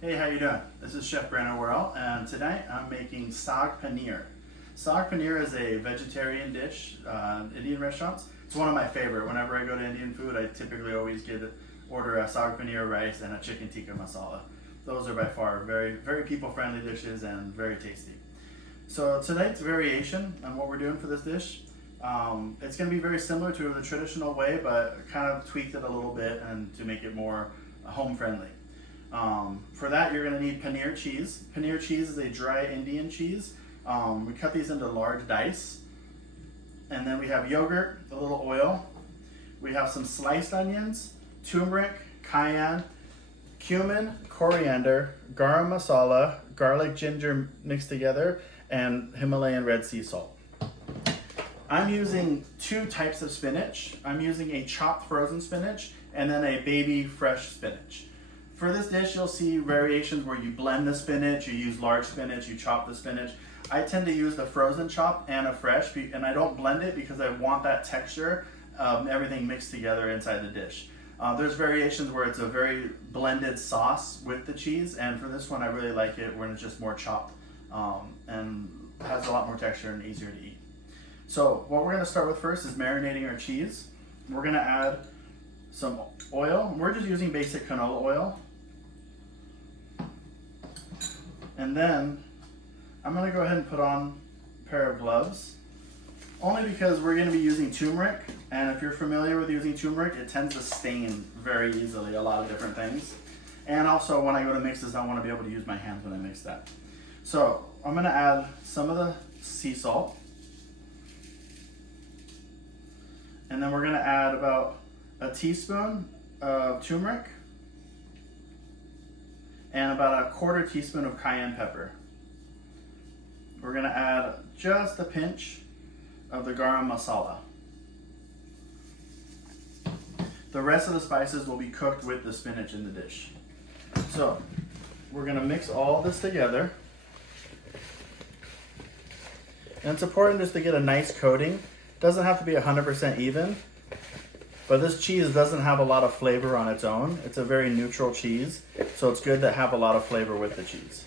Hey, how you doing? This is Chef Brandon Worrell, and tonight I'm making Saag Paneer. Saag Paneer is a vegetarian dish, Indian restaurants. It's one of my favorite. Whenever I go to Indian food, I typically always order a Saag Paneer rice and a chicken tikka masala. Those are by far very people-friendly dishes and very tasty. So tonight's variation on what we're doing for this dish, it's going to be very similar to the traditional way, but kind of tweaked it a little bit and to make it more home-friendly. For that, you're going to need paneer cheese. Paneer cheese is a dry Indian cheese. We cut these into large dice. And then we have yogurt, a little oil. We have some sliced onions, turmeric, cayenne, cumin, coriander, garam masala, garlic, ginger mixed together, and Himalayan red sea salt. I'm using two types of spinach. I'm using a chopped frozen spinach and then a baby fresh spinach. For this dish, you'll see variations where you blend the spinach, you use large spinach, you chop the spinach. I tend to use the frozen chop and a fresh, and I don't blend it because I want that texture of everything mixed together inside the dish. There's variations where it's a very blended sauce with the cheese, and for this one, I really like it when it's just more chopped and has a lot more texture and easier to eat. So what we're gonna start with first is marinating our cheese. We're gonna add some oil. We're just using basic canola oil. And then I'm going to go ahead and put on a pair of gloves, only because we're going to be using turmeric, and if you're familiar with using turmeric, it tends to stain very easily a lot of different things. And also when I go to mix this, I want to be able to use my hands when I mix that. So I'm going to add some of the sea salt, and then we're going to add about a teaspoon of turmeric, and about a quarter teaspoon of cayenne pepper. We're going to add just a pinch of the garam masala. The rest of the spices will be cooked with the spinach in the dish. So we're going to mix all this together. And it's important just to get a nice coating. It doesn't have to be 100% even. But this cheese doesn't have a lot of flavor on its own. It's a very neutral cheese, so it's good to have a lot of flavor with the cheese.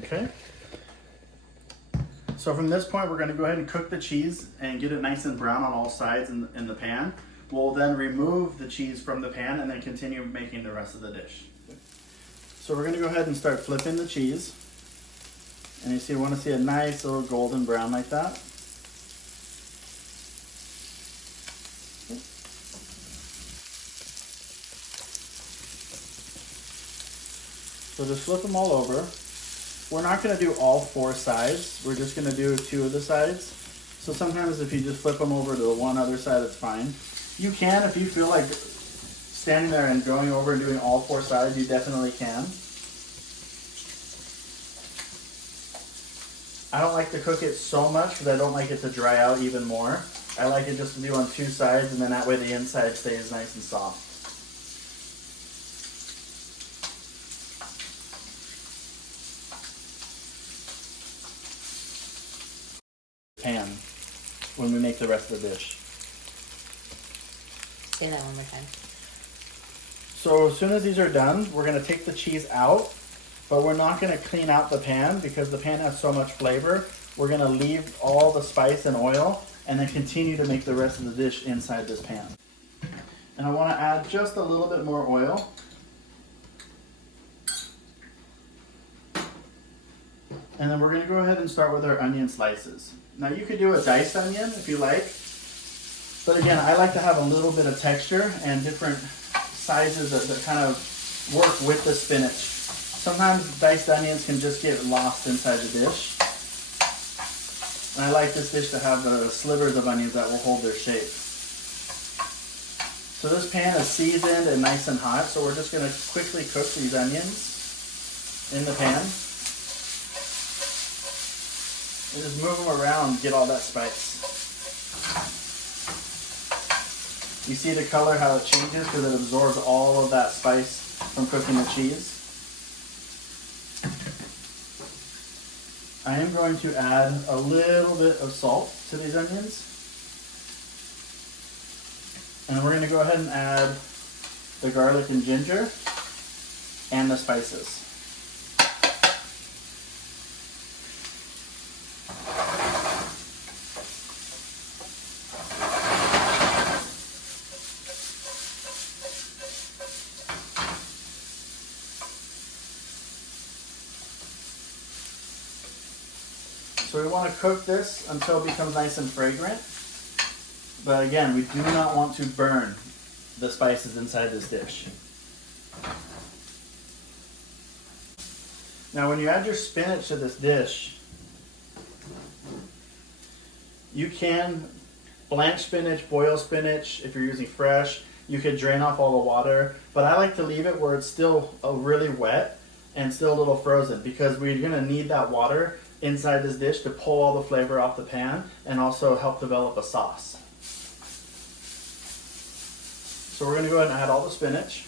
Okay. So from this point, we're going to go ahead and cook the cheese and get it nice and brown on all sides in the pan. We'll then remove the cheese from the pan and then continue making the rest of the dish. So we're going to go ahead and start flipping the cheese. And you see, we want to see a nice little golden brown like that. So just flip them all over. We're not going to do all four sides. We're just going to do two of the sides. So sometimes if you just flip them over to the one other side, it's fine. You can, if you feel like standing there and going over and doing all four sides, you definitely can. I don't like to cook it so much because I don't like it to dry out even more. I like it just to do on two sides, and then that way the inside stays nice and soft. Pan when we make the rest of the dish. Say that one more time. So as soon as these are done, we're going to take the cheese out. But we're not going to clean out the pan because the pan has so much flavor. We're going to leave all the spice and oil and then continue to make the rest of the dish inside this pan. And I want to add just a little bit more oil. And then we're going to go ahead and start with our onion slices. Now you could do a diced onion if you like. But again, I like to have a little bit of texture and different sizes that kind of work with the spinach. Sometimes diced onions can just get lost inside the dish. And I like this dish to have the slivers of onions that will hold their shape. So this pan is seasoned and nice and hot, so we're just going to quickly cook these onions in the pan. And just move them around, get all that spice. You see the color, how it changes because it absorbs all of that spice from cooking the cheese. I am going to add a little bit of salt to these onions. And we're gonna go ahead and add the garlic and ginger and the spices. So we want to cook this until it becomes nice and fragrant. But again, we do not want to burn the spices inside this dish. Now when you add your spinach to this dish, you can blanch spinach, boil spinach if you're using fresh. You could drain off all the water, but I like to leave it where it's still really wet and still a little frozen, because we're gonna need that water inside this dish to pull all the flavor off the pan and also help develop a sauce. So we're gonna go ahead and add all the spinach.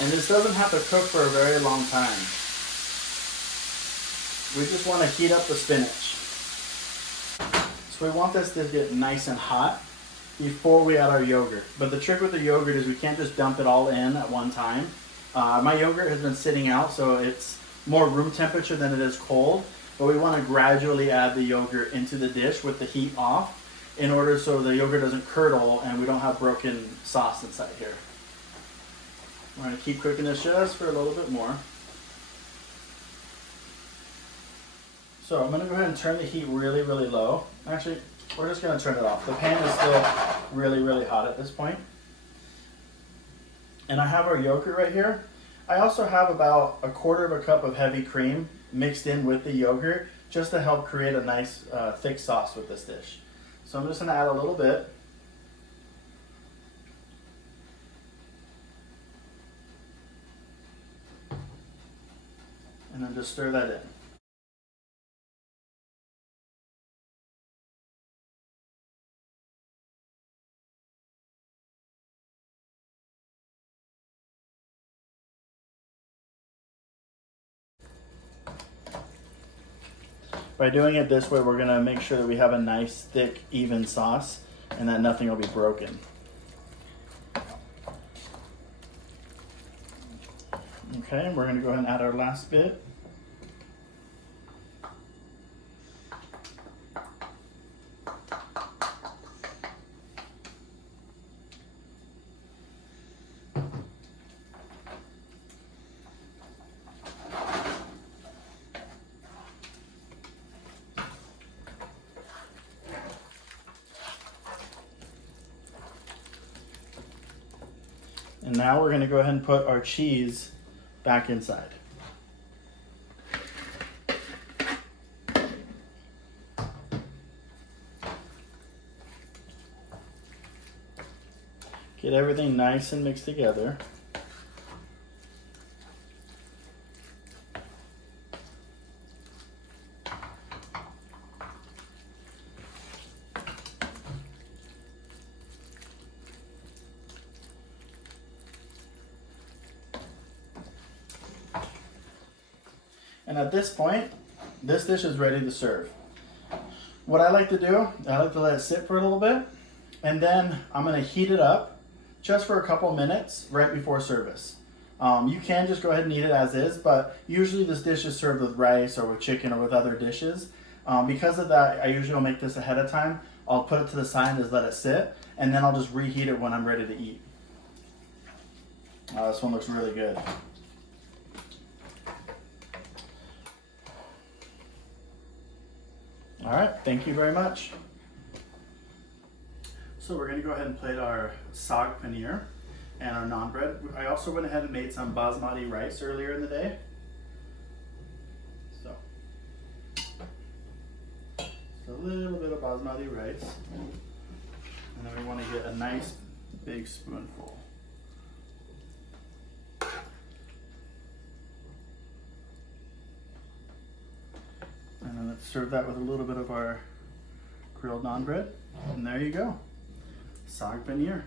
And this doesn't have to cook for a very long time. We just want to heat up the spinach. So we want this to get nice and hot before we add our yogurt. But the trick with the yogurt is we can't just dump it all in at one time. My yogurt has been sitting out, so it's more room temperature than it is cold. But we want to gradually add the yogurt into the dish with the heat off, in order so the yogurt doesn't curdle and we don't have broken sauce inside here. We're going to keep cooking this just for a little bit more. So I'm going to go ahead and turn the heat really, really low. Actually, we're just going to turn it off. The pan is still really, really hot at this point. And I have our yogurt right here. I also have about 1/4 cup of heavy cream mixed in with the yogurt, just to help create a nice thick sauce with this dish. So I'm just going to add a little bit. And then just stir that in. By doing it this way, we're going to make sure that we have a nice, thick, even sauce and that nothing will be broken. Okay, we're going to go ahead and add our last bit. And now we're going to go ahead and put our cheese back inside. Get everything nice and mixed together. And at this point, this dish is ready to serve. What I like to do, I like to let it sit for a little bit, and then I'm gonna heat it up just for a couple minutes right before service. You can just go ahead and eat it as is, but usually this dish is served with rice or with chicken or with other dishes. Because of that, I usually will make this ahead of time. I'll put it to the side and just let it sit, and then I'll just reheat it when I'm ready to eat. This one looks really good. All right, thank you very much. So we're gonna go ahead and plate our Saag Paneer and our naan bread. I also went ahead and made some basmati rice earlier in the day. So, just a little bit of basmati rice. And then we wanna get a nice big spoonful. And then let's serve that with a little bit of our grilled naan bread. And there you go. Saag Paneer.